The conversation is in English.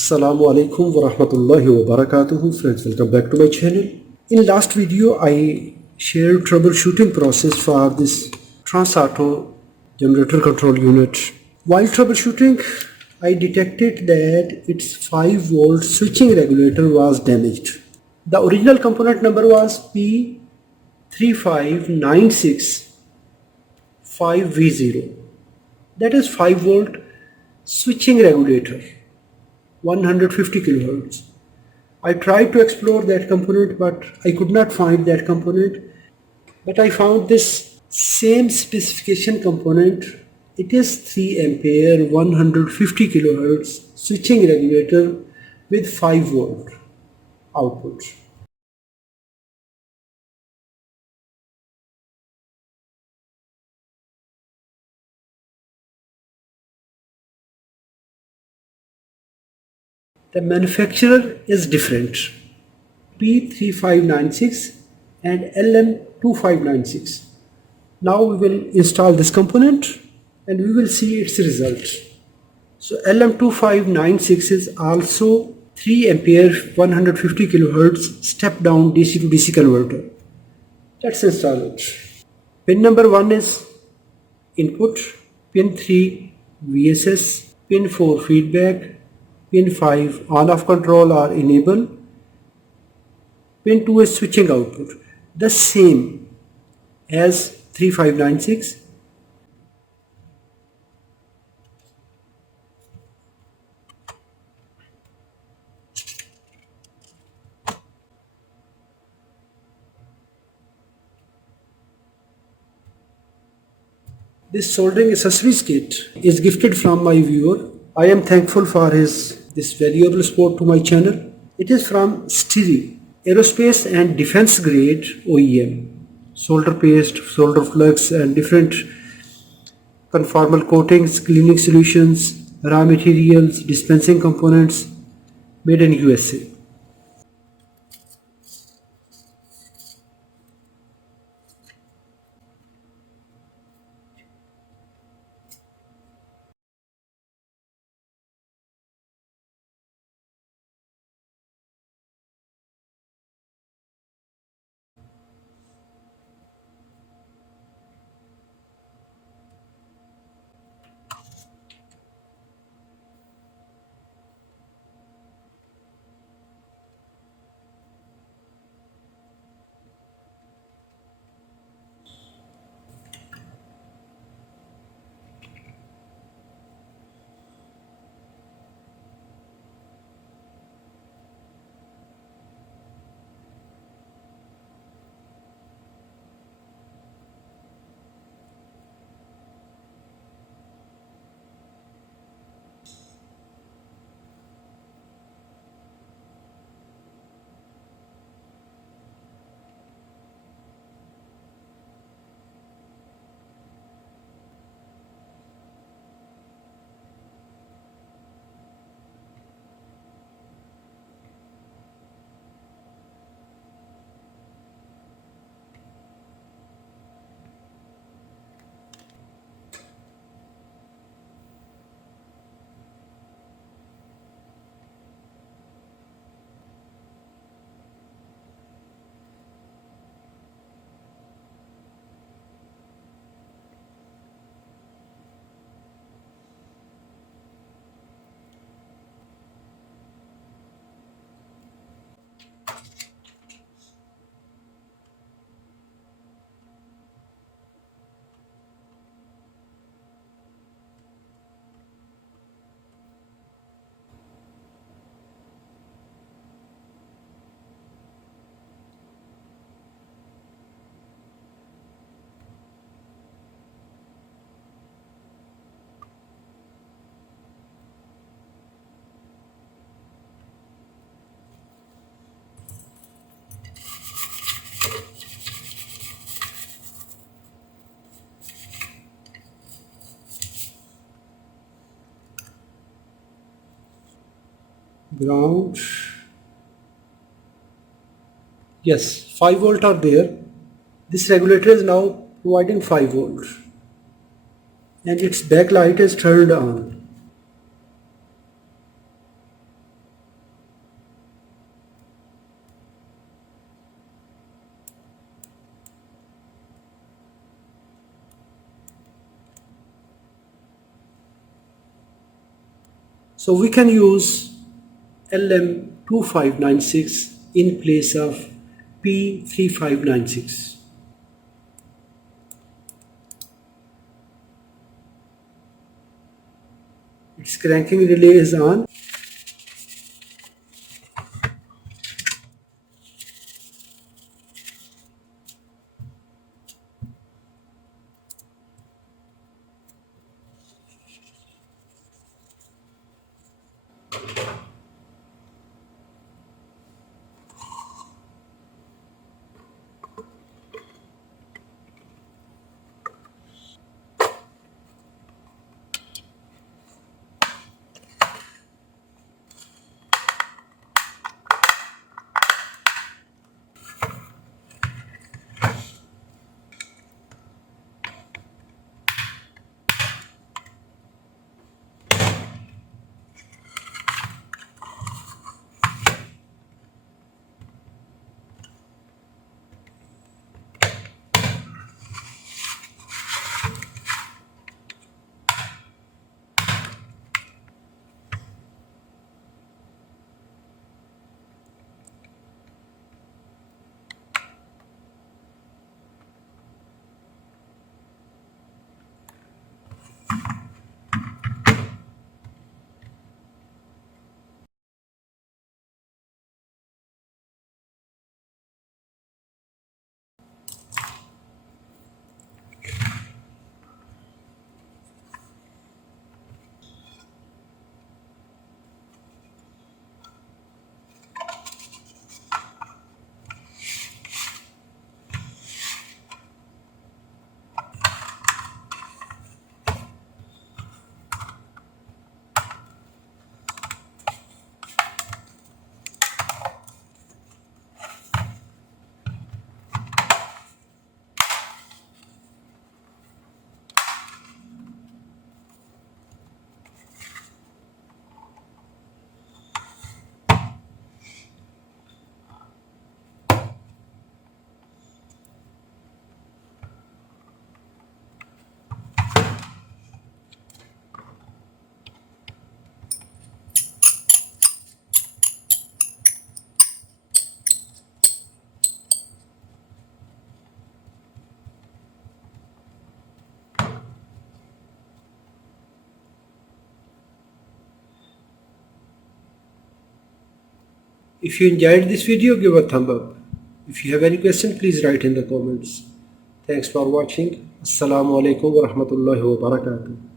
Assalamu alaikum wa rahmatullahi wa barakatuhu. Friends, welcome back to my channel. In last video I shared troubleshooting process for this trans-auto generator control unit. While troubleshooting, I detected that its 5-volt switching regulator was damaged. The original component number was P3596 that is 5-volt switching regulator, 150 kilohertz. I tried to explore that component, but I could not find that component. But I found this same specification component. It is 3 ampere 150 kilohertz switching regulator with 5-volt output. The manufacturer is different, P3596 and LM2596. Now we will install this component and we will see its result. So LM2596 is also 3 ampere 150 kilohertz step-down DC to DC converter. Let's install it. Pin number 1 is input, pin 3 VSS, pin 4 feedback, pin 5 on-off control or enable, pin 2 is switching output, the same as 3596. This soldering accessories kit is gifted from my viewer. I am thankful for this valuable support to my channel. It is from STIRI, aerospace and defense grade OEM. Solder paste, solder flux and different conformal coatings, cleaning solutions, raw materials, dispensing components, made in USA. Ground, yes, 5-volt are there. This regulator is now providing 5-volt and its backlight is turned on. So we can use LM2596 in place of P3596. Its cranking relay is on. If you enjoyed this video, give a thumb up. If you have any question, please write in the comments. Thanks for watching. Assalamu alaikum wa rahmatullahi wa barakatuh.